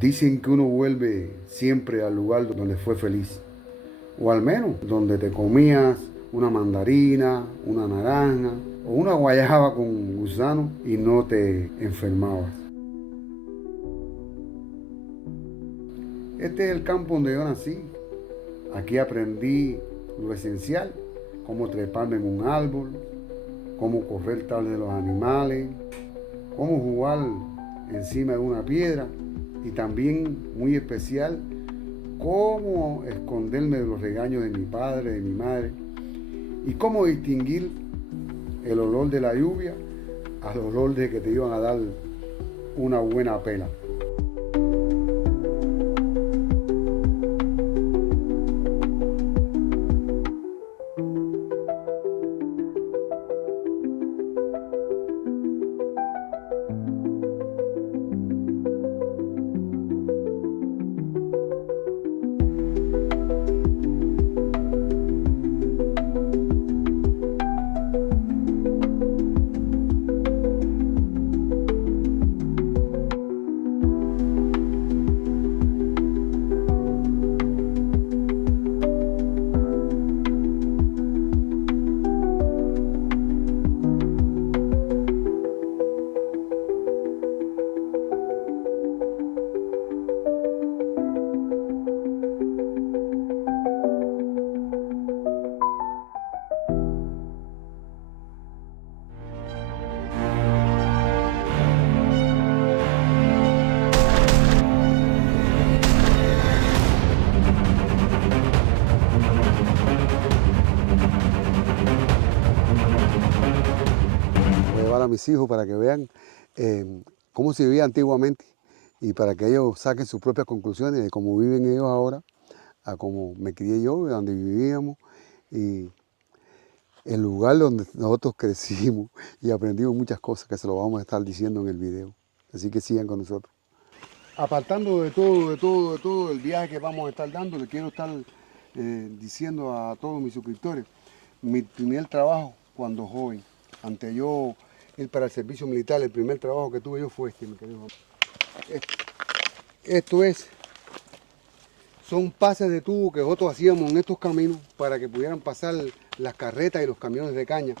Dicen que uno vuelve siempre al lugar donde fue feliz, o al menos donde te comías una mandarina, una naranja o una guayaba con gusano y no te enfermabas. Este es el campo donde yo nací. Aquí aprendí lo esencial, cómo treparme en un árbol, cómo correr tras de los animales, cómo jugar encima de una piedra y también, muy especial, cómo esconderme de los regaños de mi padre, de mi madre y cómo distinguir el olor de la lluvia al olor de que te iban a dar una buena pela. Voy a llevar a mis hijos para que vean cómo se vivía antiguamente y para que ellos saquen sus propias conclusiones de cómo viven ellos ahora, a cómo me crié yo, de donde vivíamos y el lugar donde nosotros crecimos y aprendimos muchas cosas que se lo vamos a estar diciendo en el video. Así que sigan con nosotros. Apartando de todo el viaje que vamos a estar dando, le quiero estar diciendo a todos mis suscriptores, mi primer trabajo cuando joven, ante yo ir para el servicio militar, el primer trabajo que tuve yo fue este, mi querido. Esto son pases de tubo que nosotros hacíamos en estos caminos para que pudieran pasar las carretas y los camiones de caña.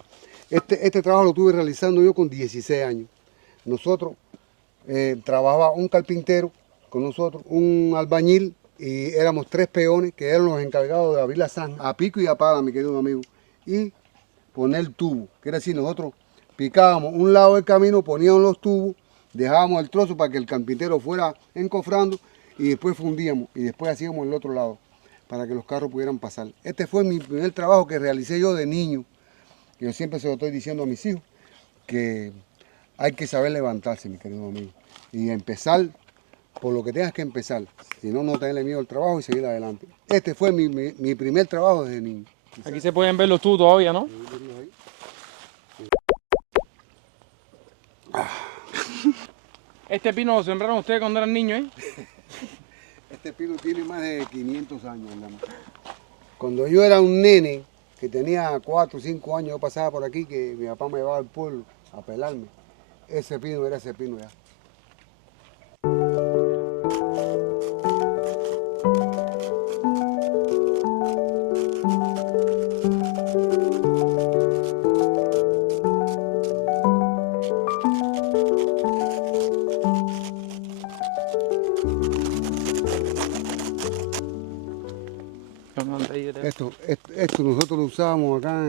Este trabajo lo estuve realizando yo con 16 años. Nosotros trabajaba un carpintero con nosotros, un albañil y éramos 3 peones que eran los encargados de abrir la zanja a pico y a pala, mi querido amigo, y poner tubo. Quiere decir, nosotros picábamos un lado del camino, poníamos los tubos, dejábamos el trozo para que el carpintero fuera encofrando y después fundíamos y después hacíamos el otro lado para que los carros pudieran pasar. Este fue mi primer trabajo que realicé yo de niño. Yo siempre se lo estoy diciendo a mis hijos, que hay que saber levantarse, mi querido amigo, y empezar por lo que tengas que empezar, si no, no tenerle miedo al trabajo y seguir adelante. Este fue mi primer trabajo desde niño. Aquí se pueden ver los tubos todavía, ¿no? Este pino lo sembraron ustedes cuando eran niños, ¿eh? Este pino tiene más de 500 años, hermano. Cuando yo era un nene, que tenía 4 o 5 años, yo pasaba por aquí, que mi papá me llevaba al pueblo a pelarme. Ese pino era ese pino ya. Esto nosotros lo usábamos acá.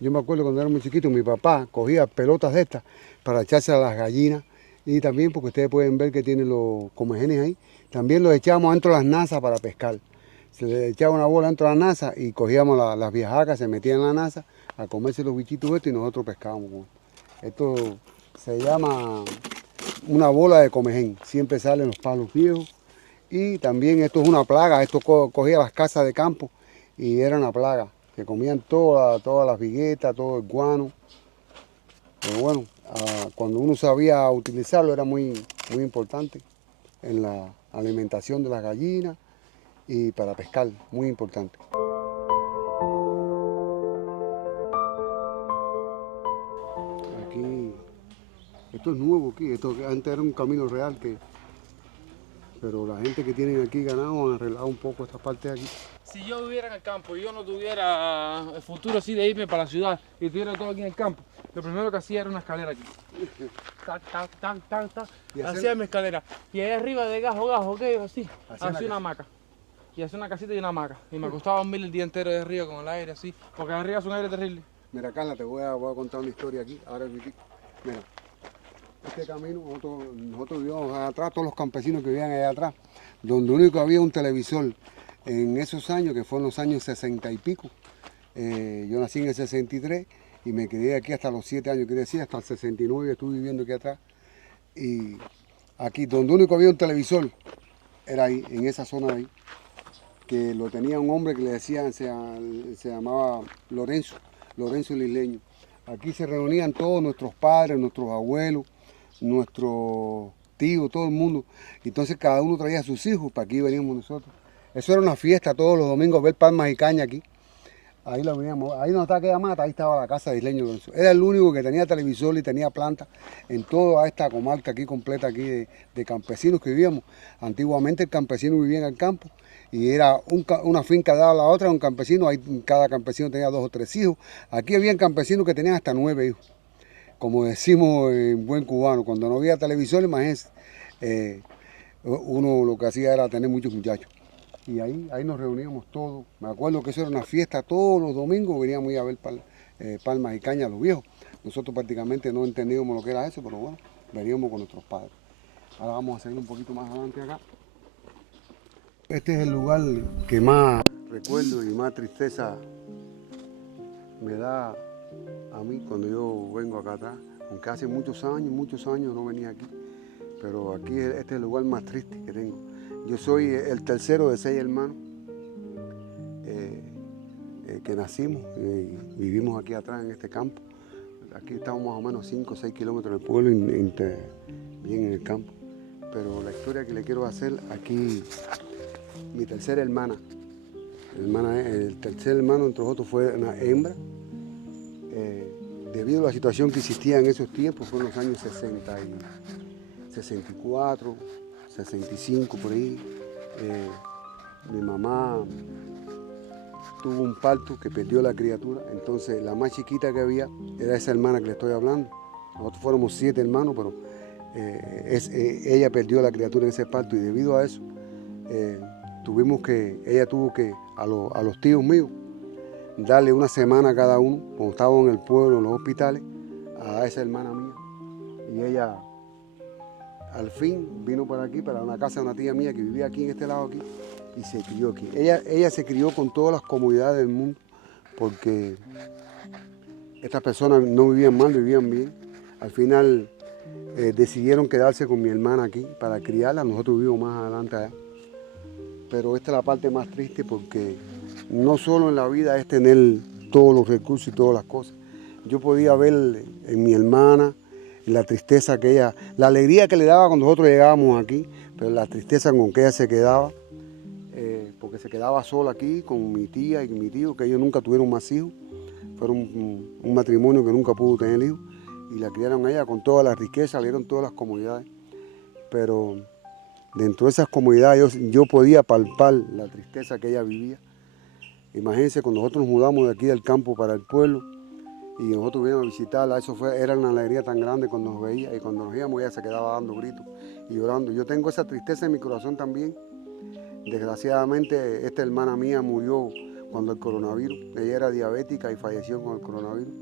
Yo me acuerdo cuando era muy chiquito, mi papá cogía pelotas de estas para echarse a las gallinas. Y también, porque ustedes pueden ver que tiene los comejenes ahí, también los echábamos dentro de las nazas para pescar. Se le echaba una bola dentro de la naza y cogíamos las viejacas, se metían en la naza a comerse los bichitos estos y nosotros pescábamos. Esto se llama una bola de comején, siempre salen los palos viejos. Y también esto es una plaga, esto cogía las casas de campo y era una plaga, que comían todas las viguetas, todo el guano. Pero bueno, cuando uno sabía utilizarlo era muy importante en la alimentación de las gallinas y para pescar, muy importante. Aquí, esto es nuevo aquí, esto antes era un camino real pero la gente que tienen aquí ganado han arreglado un poco esta parte de aquí. Si yo viviera en el campo y yo no tuviera el futuro así de irme para la ciudad y tuviera todo aquí en el campo, lo primero que hacía era una escalera aquí. Tac, tac, tac, tac, tac. Y hacer- Hacía mi escalera. Y ahí arriba de gajo, aquello así. Hacía Hacía la una hamaca. Y hacía una casita y una hamaca. Y me acostaba a dormir el día entero de arriba con el aire así. Porque de arriba es un aire terrible. Mira, Carla, te voy a contar una historia aquí, ahora mismo. Mira, este camino, nosotros vivíamos allá atrás, todos los campesinos que vivían allá atrás, donde único había un televisor en esos años, que fueron los años 60 y pico. Yo nací en el 63 y me quedé aquí hasta los 7 años, quiere decir, hasta el 69 estuve viviendo aquí atrás. Y aquí, donde único había un televisor, era ahí, en esa zona de ahí, que lo tenía un hombre que le decían, se llamaba Lorenzo Lisleño. Aquí se reunían todos nuestros padres, nuestros abuelos, nuestros tíos, todo el mundo. Entonces cada uno traía a sus hijos, para aquí veníamos nosotros. Eso era una fiesta todos los domingos, ver palmas y caña aquí. Ahí lo veníamos, ahí no estaba aquella mata, ahí estaba la casa de Isleño Lorenzo. Era el único que tenía televisor y tenía planta en toda esta comarca aquí completa aquí de campesinos que vivíamos. Antiguamente el campesino vivía en el campo y era una finca dada a la otra, un campesino, ahí cada campesino tenía 2 o 3 hijos. Aquí había campesinos que tenían hasta 9 hijos. Como decimos en buen cubano, cuando no había televisor, imagínense, uno lo que hacía era tener muchos muchachos. Y ahí nos reuníamos todos. Me acuerdo que eso era una fiesta todos los domingos, veníamos a ir a ver palmas y cañas los viejos. Nosotros prácticamente no entendíamos lo que era eso, pero bueno, veníamos con nuestros padres. Ahora vamos a seguir un poquito más adelante acá. Este es el lugar que más recuerdo y más tristeza me da a mí cuando yo vengo acá atrás. Aunque hace muchos años no venía aquí. Pero aquí este es el lugar más triste que tengo. Yo soy el tercero de 6 hermanos que nacimos y vivimos aquí atrás en este campo. Aquí estamos más o menos 5 o 6 kilómetros del pueblo, bien en el campo. Pero la historia que le quiero hacer aquí, mi tercera hermana, el tercer hermano entre nosotros fue una hembra. Debido a la situación que existía en esos tiempos, fue en los años 60 y 64, 65 por ahí, mi mamá tuvo un parto que perdió la criatura, entonces la más chiquita que había era esa hermana que le estoy hablando. Nosotros fuéramos 7 hermanos, pero ella perdió la criatura en ese parto y debido a eso ella tuvo que a los tíos míos darle una semana a cada uno, cuando estábamos en el pueblo, en los hospitales, a esa hermana mía. Y ella al fin vino para aquí, para una casa de una tía mía que vivía aquí en este lado aquí, y se crió aquí. Ella se crió con todas las comodidades del mundo, porque estas personas no vivían mal, vivían bien. Al final decidieron quedarse con mi hermana aquí para criarla, nosotros vivimos más adelante allá. Pero esta es la parte más triste porque no solo en la vida es tener todos los recursos y todas las cosas. Yo podía ver en mi hermana la tristeza que ella, la alegría que le daba cuando nosotros llegábamos aquí, pero la tristeza con que ella se quedaba, porque se quedaba sola aquí con mi tía y mi tío, que ellos nunca tuvieron más hijos. Fueron un matrimonio que nunca pudo tener hijos y la criaron a ella con toda la riqueza, le dieron todas las comodidades. Pero dentro de esas comodidades yo podía palpar la tristeza que ella vivía. Imagínense, cuando nosotros nos mudamos de aquí del campo para el pueblo y nosotros vinimos a visitarla, era una alegría tan grande cuando nos veía, y cuando nos veíamos ella se quedaba dando gritos y llorando. Yo tengo esa tristeza en mi corazón también. Desgraciadamente esta hermana mía murió cuando el coronavirus, ella era diabética y falleció con el coronavirus.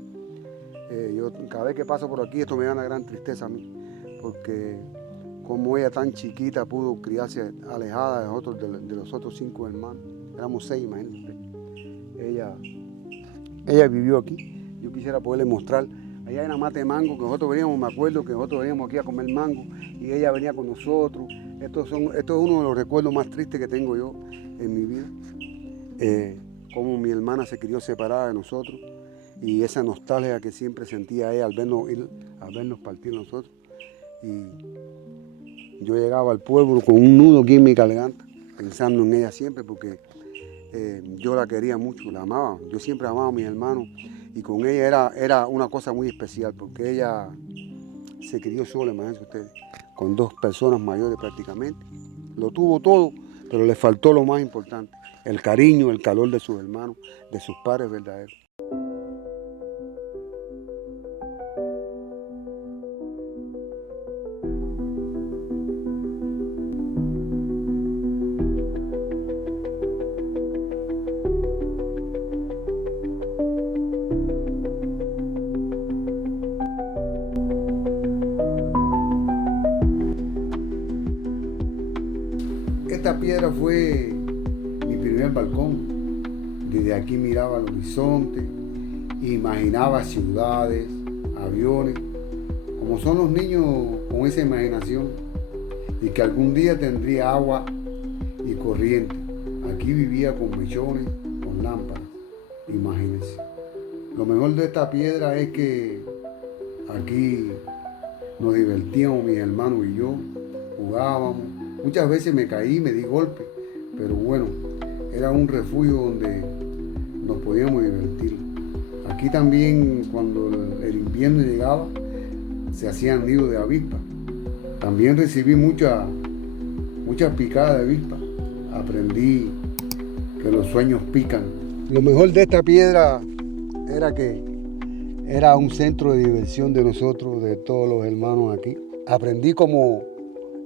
Cada vez que paso por aquí esto me da una gran tristeza a mí, porque como ella tan chiquita pudo criarse alejada de los otros 5 hermanos. Éramos 6, imagínense. Ella vivió aquí. Yo quisiera poderle mostrar. Allá hay una mata de mango que nosotros veníamos, me acuerdo que nosotros veníamos aquí a comer mango y ella venía con nosotros. Esto es uno de los recuerdos más tristes que tengo yo en mi vida. Cómo mi hermana se crió separada de nosotros y esa nostalgia que siempre sentía ella al vernos partir nosotros. Y yo llegaba al pueblo con un nudo aquí en mi garganta, pensando en ella siempre, porque yo la quería mucho, la amaba. Yo siempre amaba a mis hermanos y con ella era una cosa muy especial, porque ella se crió sola, imagínense ustedes, con 2 personas mayores prácticamente. lo tuvo todo, pero le faltó lo más importante, el cariño, el calor de sus hermanos, de sus padres verdaderos. Esta piedra fue mi primer balcón. Desde aquí miraba el horizonte, imaginaba ciudades, aviones, como son los niños con esa imaginación, y que algún día tendría agua y corriente. Aquí vivía con mechones, con lámparas, imagínense. Lo mejor de esta piedra es que aquí nos divertíamos mis hermanos y yo, jugábamos. Muchas veces me caí, me di golpe, pero bueno, era un refugio donde nos podíamos divertir. Aquí también, cuando el invierno llegaba, se hacían nidos de avispas. También recibí muchas picadas de avispas. Aprendí que los sueños pican. Lo mejor de esta piedra era que era un centro de diversión de nosotros, de todos los hermanos aquí. Aprendí cómo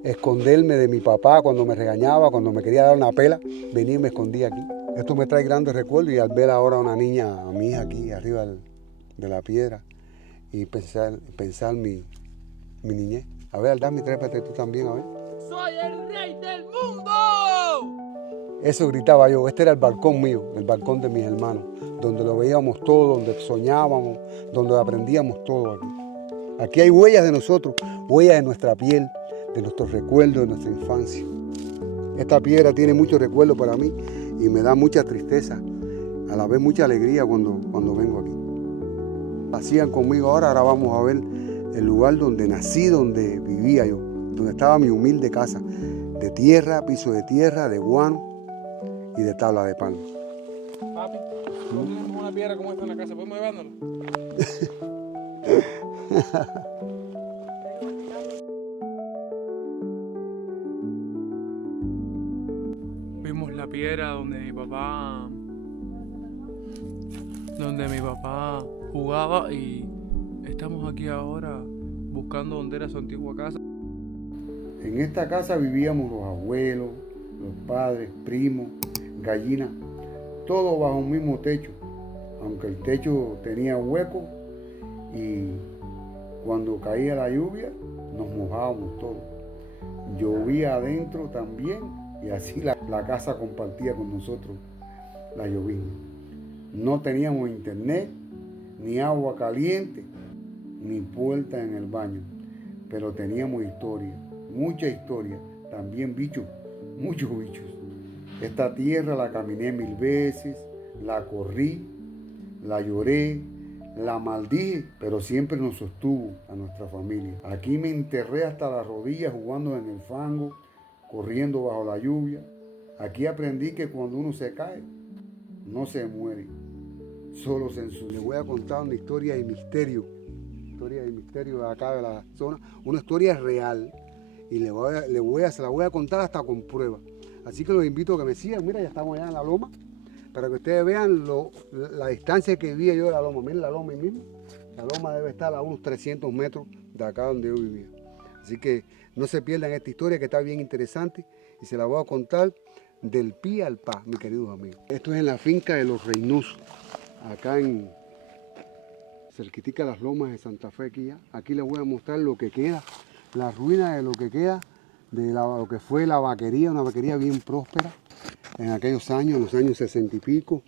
esconderme de mi papá cuando me regañaba, cuando me quería dar una pela, venía y me escondía aquí. Esto me trae grandes recuerdos, y al ver ahora a una niña, a mi hija aquí arriba de la piedra, y pensar mi niñez. A ver, Aldami, trépate tú también, a ver. ¡Soy el rey del mundo! Eso gritaba yo. Este era el balcón mío, el balcón de mis hermanos, donde lo veíamos todo, donde soñábamos, donde aprendíamos todo aquí. Aquí hay huellas de nosotros, huellas de nuestra piel, de nuestros recuerdos, de nuestra infancia. Esta piedra tiene muchos recuerdos para mí y me da mucha tristeza, a la vez mucha alegría cuando vengo aquí. Hacían conmigo ahora vamos a ver el lugar donde nací, donde vivía yo, donde estaba mi humilde casa, de tierra, piso de tierra, de guano y de tabla de palma. Papi, no tenemos una piedra como esta en la casa, ¿podemos llevárnosla? Vimos la piedra donde mi papá jugaba, y estamos aquí ahora buscando dónde era su antigua casa. En esta casa vivíamos los abuelos, los padres, primos, gallinas, todo bajo un mismo techo, aunque el techo tenía hueco, y cuando caía la lluvia nos mojábamos todos. Llovía adentro también, y así la casa compartía con nosotros la llovizna. No teníamos internet, ni agua caliente, ni puerta en el baño, pero teníamos historia, mucha historia, también bichos, muchos bichos. Esta tierra la caminé 1000 veces, la corrí, la lloré, la maldije, pero siempre nos sostuvo a nuestra familia. Aquí me enterré hasta las rodillas jugando en el fango, corriendo bajo la lluvia. Aquí aprendí que cuando uno se cae, no se muere, solo se ensucia. Les voy a contar una historia de misterio de acá de la zona, una historia real, y se la voy a contar hasta con pruebas. Así que los invito a que me sigan. Mira, ya estamos allá en la loma, para que ustedes vean la distancia que vivía yo de la loma. Miren la loma ahí mismo. La loma debe estar a unos 300 metros de acá donde yo vivía. Así que no se pierdan esta historia, que está bien interesante, y se la voy a contar del pi al pa, mis queridos amigos. Esto es en la finca de Los Reynosos, acá cerquitica las lomas de Santa Fe. Aquí les voy a mostrar lo que queda, la ruina de lo que queda de lo que fue la vaquería, una vaquería bien próspera en aquellos años, en los años 60 y pico,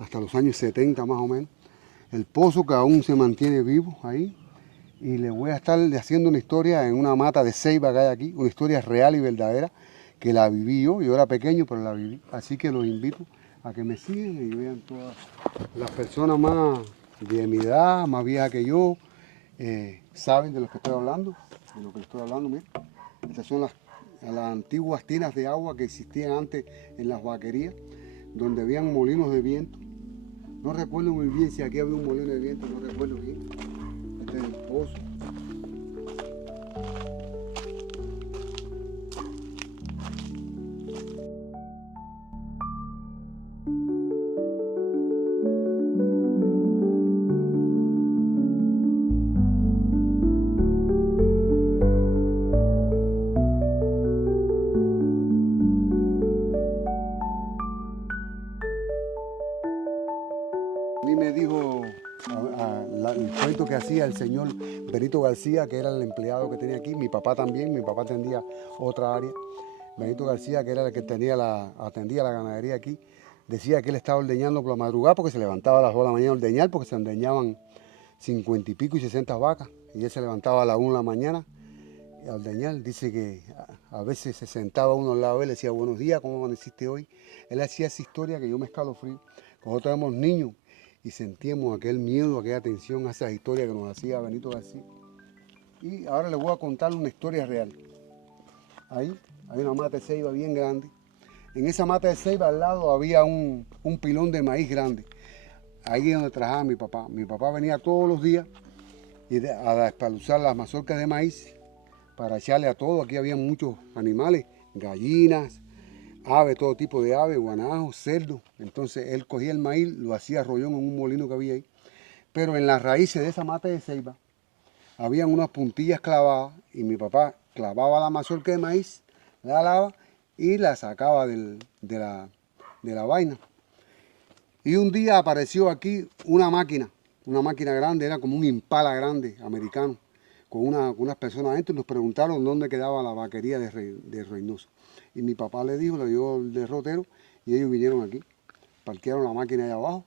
hasta los años 70 más o menos. El pozo que aún se mantiene vivo ahí, y les voy a estar haciendo una historia en una mata de ceiba que hay aquí, una historia real y verdadera, que la viví yo era pequeño, pero la viví. Así que los invito a que me sigan y vean todas las personas más de mi edad, más viejas que yo, saben de lo que estoy hablando, miren. Estas son las antiguas tinas de agua que existían antes en las vaquerías, donde habían molinos de viento. No recuerdo muy bien si aquí había un molino de viento, no recuerdo bien. Este es el pozo. hacía el señor Benito García, que era el empleado que tenía aquí. Mi papá también, mi papá atendía otra área. Benito García, que era el que atendía la ganadería aquí, decía que él estaba ordeñando por la madrugada porque se levantaba a las 2 de la mañana a ordeñar, porque se ordeñaban 50 y pico y 60 vacas. Y él se levantaba a las 1 de la mañana a ordeñar. Dice que a veces se sentaba uno al lado de él y le decía, buenos días, ¿cómo amaneciste hoy? Él hacía esa historia que yo me escalofrío. Nosotros éramos niños y sentíamos aquel miedo, aquella tensión a esas historias que nos hacía Benito García. Y ahora les voy a contar una historia real. Ahí hay una mata de ceiba bien grande. En esa mata de ceiba al lado había un pilón de maíz grande. Ahí es donde trabajaba mi papá. Mi papá venía todos los días a espaluzar las mazorcas de maíz para echarle a todo. Aquí había muchos animales, gallinas, aves, todo tipo de aves, guanajos, cerdos. Entonces él cogía el maíz, lo hacía rollón en un molino que había ahí. Pero en las raíces de esa mata de ceiba habían unas puntillas clavadas y mi papá clavaba la mazorca de maíz, la alaba y la sacaba de la vaina. Y un día apareció aquí una máquina grande, era como un Impala grande, americano, con unas personas adentro y nos preguntaron dónde quedaba la vaquería de Reynoso. Y mi papá le dijo, le dio el derrotero y ellos vinieron aquí, parquearon la máquina ahí abajo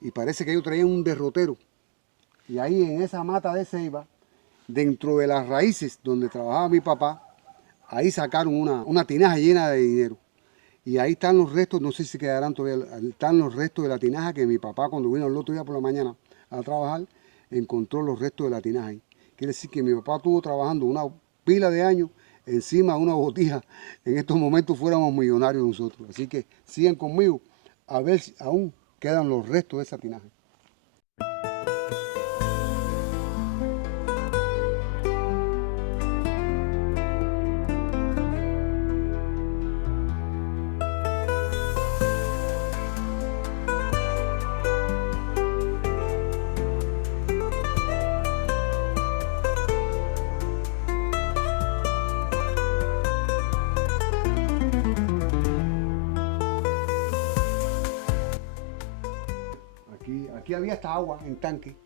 y parece que ellos traían un derrotero. Y ahí en esa mata de ceiba, dentro de las raíces donde trabajaba mi papá, ahí sacaron una tinaja llena de dinero. Y ahí están los restos, no sé si quedarán todavía, están los restos de la tinaja que mi papá cuando vino el otro día por la mañana a trabajar, encontró los restos de la tinaja ahí. Quiere decir que mi papá estuvo trabajando una pila de años encima de una botija. En estos momentos fuéramos millonarios nosotros. Así que sigan conmigo a ver si aún quedan los restos de esa tinaja. Aquí había hasta agua en tanque.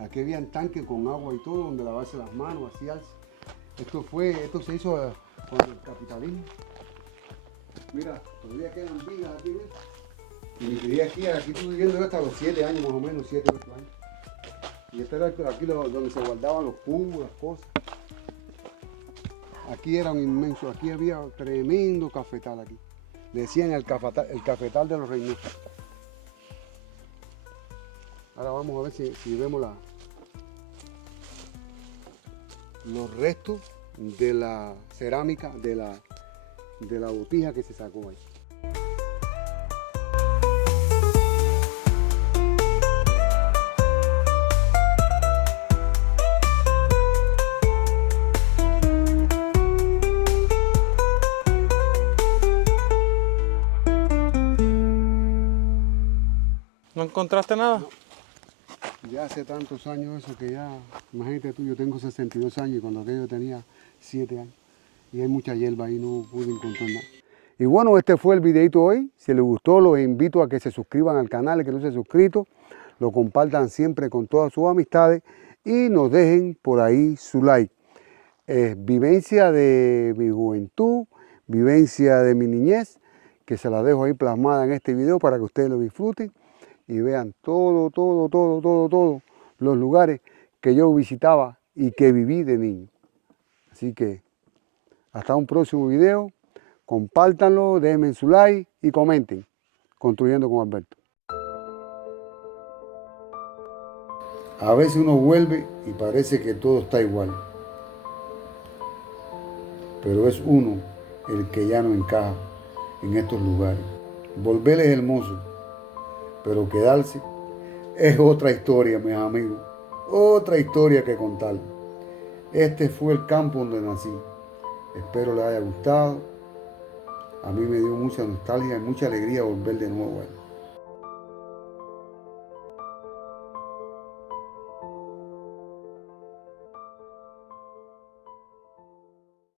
Aquí había un tanque con agua y todo, donde lavarse las manos, vaciarse. Esto se hizo con el capitalismo. Mira, todavía quedan vigas aquí, ¿ves? Y mi querida aquí estuve viviendo hasta los 7 años más o menos, 7, 8 años. Y este era aquí donde se guardaban los jugos, las cosas. Aquí era un inmenso, aquí había tremendo cafetal aquí. Le decían el cafetal de los Reynosos. Ahora vamos a ver si vemos los restos de la cerámica, de la botija que se sacó ahí. ¿No encontraste nada? No. Ya hace tantos años eso que ya, imagínate tú, yo tengo 62 años y cuando aquello tenía 7 años. Y hay mucha hierba ahí, no pude encontrar nada. Y bueno, este fue el videito hoy. Si les gustó, los invito a que se suscriban al canal, que no se han suscrito, lo compartan siempre con todas sus amistades y nos dejen por ahí su like. Vivencia de mi juventud, vivencia de mi niñez, que se la dejo ahí plasmada en este video para que ustedes lo disfruten y vean todos los lugares que yo visitaba y que viví de niño. Así que hasta un próximo video, compártanlo, denme su like y comenten. Construyendo con Alberto. A veces uno vuelve y parece que todo está igual, pero es uno el que ya no encaja en estos lugares. Volver es hermoso, pero quedarse es otra historia, mis amigos. Otra historia que contar. Este fue el campo donde nací. Espero les haya gustado. A mí me dio mucha nostalgia y mucha alegría volver de nuevo a él.